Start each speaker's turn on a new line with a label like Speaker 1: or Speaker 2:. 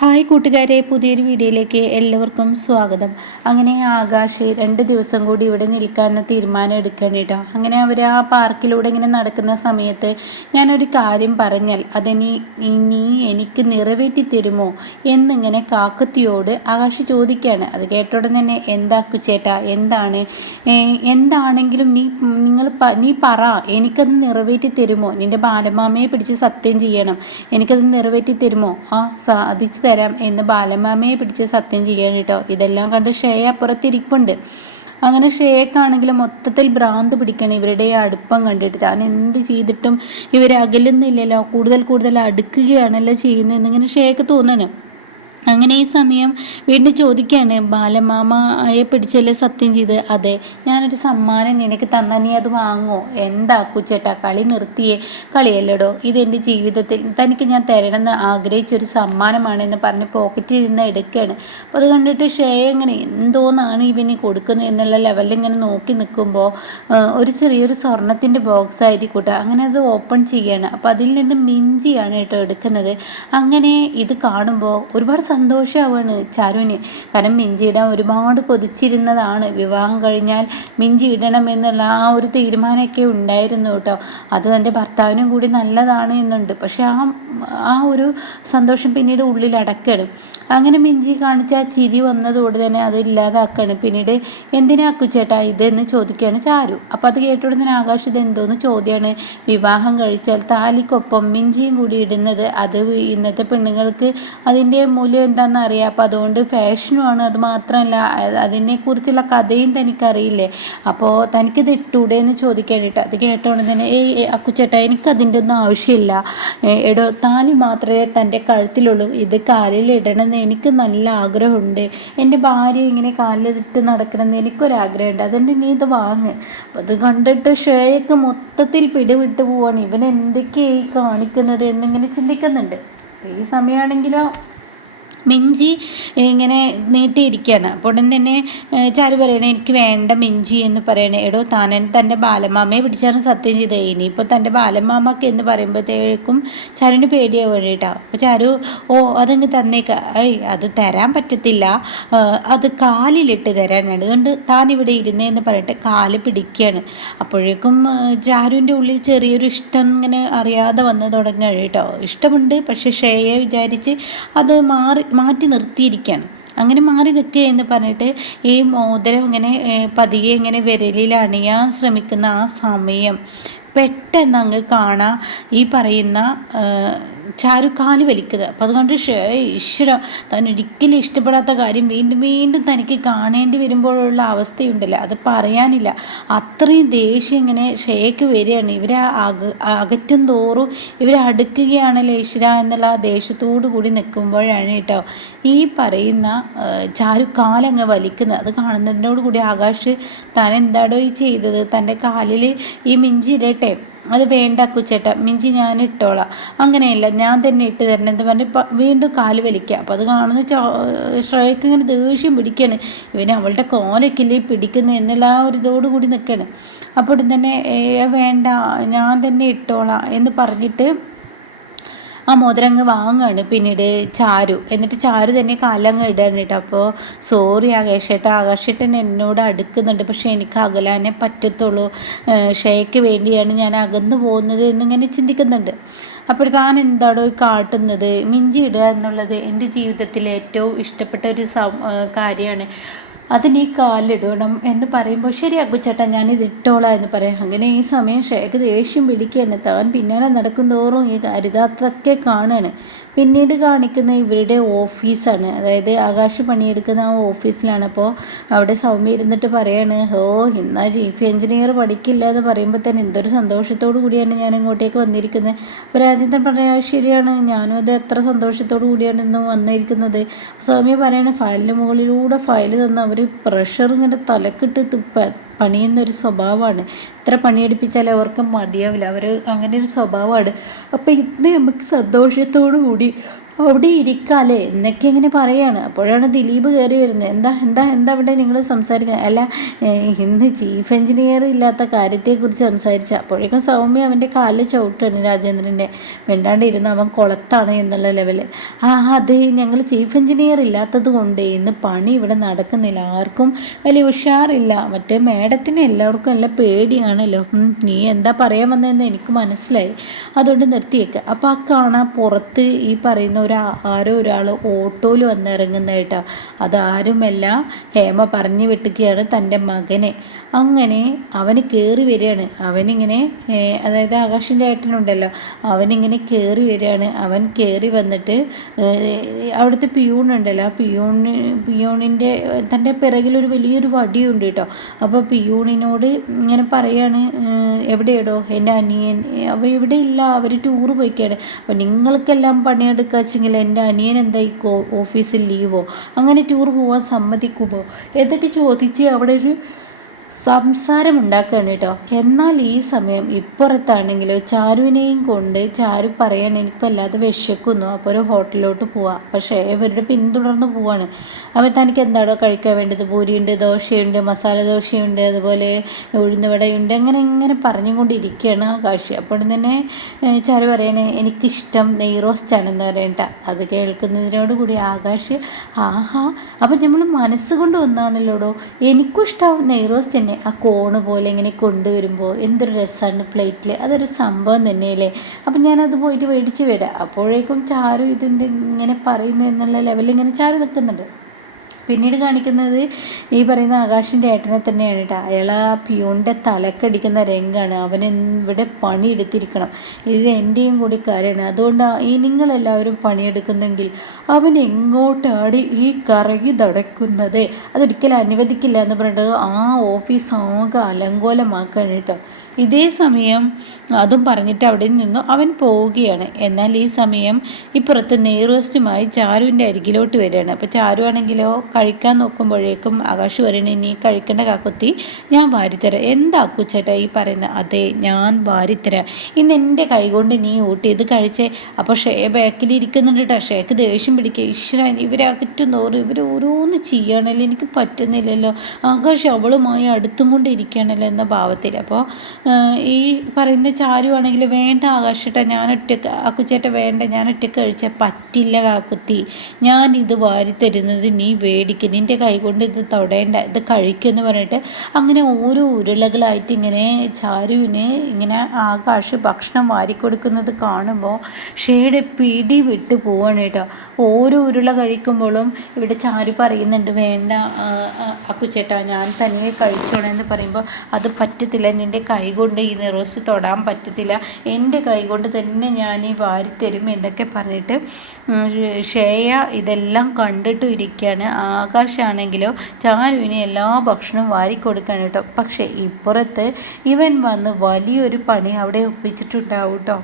Speaker 1: Hi കൂട്ടുകാരെ പുതിയൊരു വീഡിയോയിലേക്ക് എല്ലാവർക്കും സ്വാഗതം. അങ്ങനെ ആകാശ് രണ്ട് ദിവസം കൂടി ഇവിടെ നിൽക്കാൻ തീരുമാനം എടുക്കണം കേട്ടോ. അങ്ങനെ അവർ ആ പാർക്കിലൂടെ ഇങ്ങനെ നടക്കുന്ന സമയത്ത് ഞാനൊരു കാര്യം പറഞ്ഞാൽ അതിനി ഇനി എനിക്ക് നിറവേറ്റി തരുമോ എന്നിങ്ങനെ കാക്കത്തിയോട് ആകാശ് ചോദിക്കുകയാണ്. അത് കേട്ടോടെ തന്നെ എന്താ ചേട്ടാ എന്താണ്? എന്താണെങ്കിലും നീ നിങ്ങൾ നീ പറ എനിക്കത് നിറവേറ്റി തരുമോ? നിന്റെ ബാലമാമയെ പിടിച്ച് സത്യം ചെയ്യണം. എനിക്കത് നിറവേറ്റി തരുമോ? ആ സാധിച്ചു തരാം എന്ന് ബാലമാമയെ പിടിച്ച് സത്യം ചെയ്യാൻ കേട്ടോ. ഇതെല്ലാം കണ്ട് ശ്രേയ അപ്പുറത്തിരിപ്പുണ്ട് അങ്ങനെ ഷേക്കാണെങ്കിലും മൊത്തത്തിൽ ഭ്രാന്ത് പിടിക്കണം. ഇവരുടെ അടുപ്പം കണ്ടിട്ട് താൻ എന്ത് ചെയ്തിട്ടും ഇവർ അകലുന്നില്ലല്ലോ. കൂടുതൽ കൂടുതൽ അടുക്കുകയാണല്ലോ ചെയ്യുന്നത് എന്നിങ്ങനെ ശ്രേയക്ക് തോന്നണം. അങ്ങനെ ഈ സമയം വീണ്ടും ചോദിക്കുകയാണ് ബാലമാമയെ പിടിച്ചല്ലേ സത്യം ചെയ്ത്? അതെ. ഞാനൊരു സമ്മാനം നിനക്ക് തന്നാൽ നീ അത് വാങ്ങോ? എന്താ കുച്ചേട്ടാ കളി നിർത്തിയേ കളിയല്ലടോ. ഇതെന്റെ ജീവിതത്തിൽ തനിക്ക് ഞാൻ തരണമെന്ന് ആഗ്രഹിച്ചൊരു സമ്മാനമാണെന്ന് പറഞ്ഞ് പോക്കറ്റിൽ ഇരുന്ന് എടുക്കുകയാണ്. അപ്പോൾ അത് കണ്ടിട്ട് ഷേ എങ്ങനെ എന്തോന്നാണ് ഇവന് കൊടുക്കുന്നത്? എന്നുള്ള ലെവലിൽ ഇങ്ങനെ നോക്കി നിൽക്കുമ്പോൾ ഒരു ചെറിയൊരു സ്വർണത്തിന്റെ ബോക്സ് ആയിരിക്കൂട്ടെ. അങ്ങനെ അത് ഓപ്പൺ ചെയ്യുകയാണ്. അപ്പോൾ അതിൽ നിന്ന് മിഞ്ചിയാണ് കേട്ടോ എടുക്കുന്നത്. അങ്ങനെ ഇത് കാണുമ്പോൾ ഒരുപാട് സന്തോഷമാവാണ് ചാരുവിന്. കാരണം മിഞ്ചി ഇടാൻ ഒരുപാട് കൊതിച്ചിരുന്നതാണ്. വിവാഹം കഴിഞ്ഞാൽ മിഞ്ചി ഇടണം എന്നുള്ള ആ ഒരു തീരുമാനമൊക്കെ ഉണ്ടായിരുന്നു കേട്ടോ. അത് തന്റെ ഭർത്താവിനും കൂടി നല്ലതാണ് എന്നുണ്ട്. പക്ഷെ ആ ആ ഒരു സന്തോഷം പിന്നീട് ഉള്ളിൽ അടക്കാണ്. അങ്ങനെ മിഞ്ചി കാണിച്ച ആ ചിരി വന്നതോടെ തന്നെ അത് ഇല്ലാതാക്കാണ്. പിന്നീട് എന്തിനാ അക്കുച്ചേട്ടാ ഇതെന്ന് ചോദിക്കുകയാണ് ചാരു. അപ്പോൾ അത് കേട്ടോടെ ആകാശ് ഇത് എന്തോന്ന് ചോദ്യമാണ് വിവാഹം കഴിച്ചാൽ താലിക്കൊപ്പം മിഞ്ചിയും കൂടി ഇടുന്നത് അത് ഇന്നത്തെ പെണ്ണുങ്ങൾക്ക് അതിന്റെ മൂല്യം എന്താണെന്ന് അറിയാം. അപ്പോൾ അതുകൊണ്ട് ഫാഷനുമാണ് അത് മാത്രമല്ല അതിനെക്കുറിച്ചുള്ള കഥയും തനിക്കറിയില്ലേ? അപ്പോൾ തനിക്കിത് ഇട്ടൂടെ എന്ന് ചോദിക്കാൻ കേട്ടോ അത് കേട്ടോണ്ട് തന്നെ ഏയ് അക്കുച്ചേട്ടാ എനിക്കതിന്റെ ഒന്നും ആവശ്യമില്ല. എടോ താലി മാത്രമേ തന്റെ കഴുത്തിലുള്ളൂ. ഇത് കാലിൽ ഇടണമെന്ന് എനിക്ക് നല്ല ആഗ്രഹമുണ്ട്. എന്റെ ഭാര്യ ഇങ്ങനെ കാലിലിട്ട് നടക്കണമെന്ന് എനിക്കൊരാഗ്രഹമുണ്ട്. അതുകൊണ്ട് നീ ഇത് വാങ്ങ്. അപ്പം അത് കണ്ടിട്ട് ഷേയൊക്കെ മൊത്തത്തിൽ പിടിവിട്ട് പോവാണ്. ഇവൻ എന്തൊക്കെയായി കാണിക്കുന്നത് എന്നിങ്ങനെ ചിന്തിക്കുന്നുണ്ട്. ഈ സമയമാണെങ്കിലോ മിഞ്ചി ഇങ്ങനെ നീട്ടിയിരിക്കുകയാണ് അപ്പോൾ ഉടൻ തന്നെ ചാരു പറയണേ എനിക്ക് വേണ്ട മിഞ്ചി എന്ന് പറയണേ. എടോ താനൻ തന്റെ ബാലമാമയെ പിടിച്ചാണ് സത്യം ചെയ്തത്. ഇനിയിപ്പോൾ തന്റെ ബാലമാമക്ക് എന്ന് പറയുമ്പോഴത്തേക്കും ചാരുവിന് പേടിയാവും വേണ്ടിയിട്ടാ അപ്പോൾ ചാരു ഓ അതങ്ങ് തന്നേക്ക. ഐ അത് തരാൻ പറ്റത്തില്ല. അത് കാലിലിട്ട് തരാനാണ്. അതുകൊണ്ട് താൻ ഇവിടെ ഇരുന്നേന്ന് പറഞ്ഞിട്ട് കാൽ പിടിക്കുകയാണ് അപ്പോഴേക്കും ചാരുവിന്റെ ഉള്ളിൽ ചെറിയൊരു ഇഷ്ടം ഇങ്ങനെ അറിയാതെ വന്ന് തുടങ്ങുകയാണ് കേട്ടോ. ഇഷ്ടമുണ്ട് പക്ഷേ ഷേയെ വിചാരിച്ച് അത് മാറി മാറ്റി നിർത്തിയിരിക്കുകയാണ് അങ്ങനെ മാറി നിൽക്കുക എന്ന് പറഞ്ഞിട്ട് ഈ മോതിരം ഇങ്ങനെ പതിയെ ഇങ്ങനെ വിരലിൽ അണിയാൻ ശ്രമിക്കുന്ന ആ സമയം പെട്ടെന്ന് അങ്ങ് കാണാം ഈ പറയുന്ന ചാരു കാൽ വലിക്കുന്നത് അപ്പം അതുകൊണ്ട് ഈശ്വര താൻ ഒരിക്കലും ഇഷ്ടപ്പെടാത്ത കാര്യം വീണ്ടും വീണ്ടും തനിക്ക് കാണേണ്ടി വരുമ്പോഴുള്ള അവസ്ഥയുണ്ടല്ലോ? അത് പറയാനില്ല. അത്രയും ദേഷ്യം ഇങ്ങനെ ഷേക്ക് വരികയാണ്. ഇവരെ അക അകറ്റും തോറും ഇവരെ അടുക്കുകയാണല്ലോ ഈശ്വര എന്നുള്ള ദേഷ്യത്തോടു കൂടി നിൽക്കുമ്പോഴാണ് കേട്ടോ ഈ പറയുന്ന ചാരു കാലങ്ങ് വലിക്കുന്നത്. അത് കാണുന്നതിനോട് കൂടി ആകാശ് താൻ എന്താടോ ഈ ചെയ്തത്? തന്റെ കാലിൽ ഈ മിഞ്ചി ഇരട്ടെ അത് വേണ്ട കുച്ചേട്ട മിഞ്ചി ഞാൻ ഇട്ടോളാം. അങ്ങനെയല്ല ഞാൻ തന്നെ ഇട്ട് തരണം എന്ന് പറഞ്ഞ് വീണ്ടും കാൽ വലിക്കുക. അപ്പോൾ അത് കാണുന്ന ശ്രേയക്ക് ഇങ്ങനെ ദേഷ്യം പിടിക്കുകയാണ് ഇവന് അവളുടെ കോലക്കില്ലേ പിടിക്കുന്നു എന്നുള്ള ആ ഒരു ഇതോടുകൂടി നിൽക്കുകയാണ് അപ്പോൾ തന്നെ വേണ്ട ഞാൻ തന്നെ ഇട്ടോളാം എന്ന് പറഞ്ഞിട്ട് ആ മോതിരം അങ്ങ് വാങ്ങുകയാണ് പിന്നീട് ചാരു. എന്നിട്ട് ചാരു തന്നെ കാലങ്ങ് ഇടാണ് കേട്ടോ. അപ്പോൾ സോറി ആകാശേട്ടാ. ആകാശേട്ടൻ എന്നോട് അടുക്കുന്നുണ്ട്. പക്ഷേ എനിക്ക് അകലാനേ പറ്റത്തുള്ളൂ. ഷേക്ക് വേണ്ടിയാണ് ഞാൻ അകന്നു പോകുന്നത് എന്നിങ്ങനെ ചിന്തിക്കുന്നുണ്ട്. അപ്പോൾ താൻ എന്താണോ കാട്ടുന്നത്? മിഞ്ചി ഇടുക എന്നുള്ളത് എന്റെ ജീവിതത്തിലെ ഏറ്റവും ഇഷ്ടപ്പെട്ട ഒരു കാര്യമാണ്. അതിന് ഈ കാലിടണം എന്ന് പറയുമ്പോൾ ശരി അക്കുച്ചേട്ടാ ഞാനിത് ഇട്ടോളാം എന്ന് പറയാം. അങ്ങനെ ഈ സമയം ഷേഖ് ദേഷ്യം പിടിക്കുകയാണ്. താൻ പിന്നാലെ നടക്കും തോറും ഈ കരുതാത്തൊക്കെ കാണുകയാണ്. പിന്നീട് കാണിക്കുന്ന ഇവരുടെ ഓഫീസാണ്. അതായത് ആകാശ് പണിയെടുക്കുന്ന ആ ഓഫീസിലാണ്. അപ്പോൾ അവിടെ സൗമ്യ ഇരുന്നിട്ട് പറയാണ് ഓ ഇന്നാ ചീഫ് എഞ്ചിനീയർ പഠിക്കില്ല എന്ന് പറയുമ്പോൾ തന്നെ എന്തൊരു സന്തോഷത്തോടു കൂടിയാണ് ഞാൻ ഇങ്ങോട്ടേക്ക് വന്നിരിക്കുന്നത്. അപ്പോൾ രാജേന്ദ്രൻ പറയാ ശരിയാണ്. ഞാനും അത് എത്ര സന്തോഷത്തോടു കൂടിയാണ് ഇന്ന് വന്നിരിക്കുന്നത്. സൗമ്യ പറയാണ് ഫയലിന് മുകളിലൂടെ ഫയൽ തന്ന് അവർ പ്രഷർ ഇങ്ങനെ തലക്കിട്ട് പണിയുന്ന ഒരു സ്വഭാവമാണ്. ഇത്ര പണിയെടുപ്പിച്ചാൽ അവർക്ക് മതിയാവില്ല. അവർ അങ്ങനെ ഒരു സ്വഭാവമാണ്. അപ്പോൾ ഇത് നമുക്ക് സന്തോഷത്തോടു കൂടി അവിടെ ഇരിക്കാല്ലേ? എന്നൊക്കെ ഇങ്ങനെ പറയാണ്. അപ്പോഴാണ് ദിലീപ് കയറി വരുന്നത്. എന്താ എന്താ എന്താ അവിടെ നിങ്ങൾ സംസാരിക്കുക അല്ല ഇന്ന് ചീഫ് എഞ്ചിനീയർ ഇല്ലാത്ത കാര്യത്തെക്കുറിച്ച് സംസാരിച്ച. അപ്പോഴേക്കും സൗമ്യ അവന്റെ കാലിൽ ചവിട്ടാണ് രാജേന്ദ്രന്റെ. വേണ്ടാണ്ടിരുന്നു അവൻ കുളത്താണ് എന്നുള്ള ലെവൽ. ആ അതെ ഞങ്ങൾ ചീഫ് എഞ്ചിനീയർ ഇല്ലാത്തത് കൊണ്ട് ഇന്ന് പണി ഇവിടെ നടക്കുന്നില്ല. ആർക്കും വലിയ ഉഷാറില്ല. മറ്റേ മേഡത്തിന് എല്ലാവർക്കും നല്ല പേടിയാണല്ലോ. നീ എന്താ പറയാൻ വന്നതെന്ന് എനിക്ക് മനസ്സിലായി. അതുകൊണ്ട് നിർത്തിയേക്കുക അപ്പോൾ ആ കാണാൻ പുറത്ത് ഈ പറയുന്ന ഒരു ആരോ ഒരാൾ ഓട്ടോയിൽ വന്ന് കേട്ടോ. അതാരുമല്ല ഹേമ പറഞ്ഞു വിട്ടുകയാണ് തന്റെ മകനെ. അങ്ങനെ അവന് കയറി വരികയാണ്. അവനിങ്ങനെ അതായത് ആകാശിന്റെ ഏട്ടനുണ്ടല്ലോ. അവനിങ്ങനെ കയറി വരികയാണ്. അവൻ കയറി വന്നിട്ട് അവിടുത്തെ പിയൂണുണ്ടല്ലോ. ആ പിയൂണ് പിയൂണിന്റെ തന്റെ പിറകിലൊരു വലിയൊരു വടിയുണ്ട് കേട്ടോ. അപ്പോൾ പിയൂണിനോട് ഇങ്ങനെ പറയാണ് എവിടെയാടോ? എന്റെ അനിയൻ അവ ഇവിടെ ഇല്ല അവർ ടൂറ് പോയിക്കാണ്. അപ്പോൾ നിങ്ങൾക്കെല്ലാം പണിയെടുക്കുക വെച്ചെങ്കിൽ എന്റെ അനിയൻ എന്താ ഈ ഓഫീസിൽ ലീവോ? അങ്ങനെ ടൂർ പോകാൻ സമ്മതിക്കുമോ? എന്നിട്ട് ചോദിച്ച് അവിടെ ഒരു സംസാരം ഉണ്ടാക്കുകയാണ് കേട്ടോ. എന്നാൽ ഈ സമയം ഇപ്പുറത്താണെങ്കിലോ ചാരുവിനെയും കൊണ്ട് ചാരു പറയണ എനിക്ക് വല്ലാതെ വിശക്കുന്നു. അപ്പോൾ ഒരു ഹോട്ടലിലോട്ട് പോവാം. പക്ഷേ ഇവരുടെ പിന്തുടർന്ന് പോവാണ്. അപ്പോൾ തനിക്ക് എന്താണോ കഴിക്കാൻ വേണ്ടത്? പൂരിയുണ്ട് ദോശയുണ്ട് മസാല ദോശയുണ്ട് അതുപോലെ ഉഴുന്നുവടയുണ്ട്. അങ്ങനെ ഇങ്ങനെ പറഞ്ഞുകൊണ്ടിരിക്കുകയാണ് ആകാശി. അപ്പോൾ തന്നെ ചാരു പറയണേ എനിക്കിഷ്ടം നെയ് റോസ്റ്റ് ആണെന്ന് പറയണ്ട. അത് കേൾക്കുന്നതിനോട് കൂടി ആകാശ് ആഹാ. അപ്പം നമ്മൾ മനസ്സുകൊണ്ട് വന്നാണല്ലോടോ എനിക്കും ഇഷ്ടം നെയ് റോസ്റ്റ് തന്നെ ആ കോണ് പോലെ ഇങ്ങനെ കൊണ്ടുവരുമ്പോൾ എന്തൊരു രസമാണ് പ്ലേറ്റിൽ അതൊരു സംഭവം തന്നെയല്ലേ? അപ്പം ഞാനത് പോയിട്ട് മേടിച്ച് വരാം അപ്പോഴേക്കും ചാരു ഇതെന്ത് ഇങ്ങനെ പറയുന്നു എന്നുള്ള ലെവലിൽ ഇങ്ങനെ ചാരു നിൽക്കുന്നുണ്ട്. പിന്നീട് കാണിക്കുന്നത് ഈ പറയുന്ന ആകാശിന്റെ ഏട്ടനെ തന്നെയാണ് കേട്ടോ അയാൾ ആ പ്യൂണിന്റെ തലക്കടിക്കുന്ന രംഗമാണ് അവൻ ഇവിടെ പണിയെടുത്തിരിക്കണം. ഇത് എന്റെയും കൂടി കാര്യമാണ്. അതുകൊണ്ട് ഈ നിങ്ങളെല്ലാവരും പണിയെടുക്കുന്നെങ്കിൽ അവൻ എങ്ങോട്ടാണ് ഈ കറങ്ങി നടക്കുന്നത്? അതൊരിക്കലും അനുവദിക്കില്ല എന്ന് പറഞ്ഞിട്ട് ആ ഓഫീസ് ആകെ അലങ്കോലമാക്കുകയാണ് കേട്ടോ ഇതേ സമയം അതും പറഞ്ഞിട്ട് അവിടെ നിന്നു അവൻ പോവുകയാണ്. എന്നാൽ ഈ സമയം ഇപ്പുറത്ത് നെയ്റോസ്റ്റുമായി ചാരുവിന്റെ അരികിലോട്ട് വരികയാണ്. അപ്പോൾ ചാരു ആണെങ്കിലോ കഴിക്കാൻ നോക്കുമ്പോഴേക്കും ആകാശ് പറയണ നീ കഴിക്കേണ്ട കാക്കുത്തി ഞാൻ വാരിത്തരാം. എന്താ ചേട്ടാ ഈ പറയുന്ന അതെ ഞാൻ വാരിത്തരാം. ഇന്ന് എന്റെ കൈകൊണ്ട് നീ ഊട്ടി ഇത് കഴിച്ചേ. അപ്പോൾ ഷേ ബാക്കിൽ ഇരിക്കുന്നുണ്ട് കേട്ടോ. ഷേക്ക് ദേഷ്യം പിടിക്കുക. ഈശ്വര ഇവരെ അകറ്റുന്നോറും ഇവർ ഓരോന്ന് ചെയ്യണമല്ലോ എനിക്ക് പറ്റുന്നില്ലല്ലോ. ആകാശ് അവളുമായി അടുത്തും കൊണ്ട് എന്ന ഭാവത്തിൽ. അപ്പോൾ ഈ പറയുന്ന ചാരു ആണെങ്കിൽ വേണ്ട ആകാശട്ട ഞാൻ ഒറ്റയ്ക്ക് അക്കുച്ചേട്ട വേണ്ട ഞാൻ ഒറ്റയ്ക്ക് കഴിച്ചാൽ പറ്റില്ല കാക്കുത്തി. ഞാൻ ഇത് വാരി തരുന്നത് നീ വേടിക്ക് നിന്റെ കൈകൊണ്ട് ഇത് തൊടേണ്ട ഇത് കഴിക്കുമെന്ന് പറഞ്ഞിട്ട് അങ്ങനെ ഓരോ ഉരുളകളായിട്ട് ഇങ്ങനെ ചാരുവിന് ഇങ്ങനെ ആകാശ് ഭക്ഷണം വാരിക്കൊടുക്കുന്നത് കാണുമ്പോൾ ഷേയുടെ പിടി വിട്ട് പോവാണ് കേട്ടോ. ഓരോ ഉരുള കഴിക്കുമ്പോഴും ഇവിടെ ചാരു പറയുന്നുണ്ട് വേണ്ട അക്കുച്ചേട്ട ഞാൻ തനിയെ കഴിച്ചോണെന്ന് പറയുമ്പോൾ അത് പറ്റത്തില്ല നിന്റെ കൈ കൊണ്ട് ഈ നിറോസ് തൊടാൻ പറ്റത്തില്ല. എന്റെ കൈ കൊണ്ട് തന്നെ ഞാൻ ഈ വാരിത്തരും എന്നൊക്കെ പറഞ്ഞിട്ട് ഷേയ ഇതെല്ലാം കണ്ടിട്ടും ഇരിക്കുകയാണ് ആകാശാണെങ്കിലോ ചാരുവിന് എല്ലാ ഭക്ഷണവും വാരി വാരിക്കൊടുക്കാൻ കേട്ടോ. പക്ഷേ ഇപ്പുറത്ത് ഇവൻ വന്ന് വലിയൊരു പണി അവിടെ ഒപ്പിച്ചിട്ടുണ്ടാവും കേട്ടോ.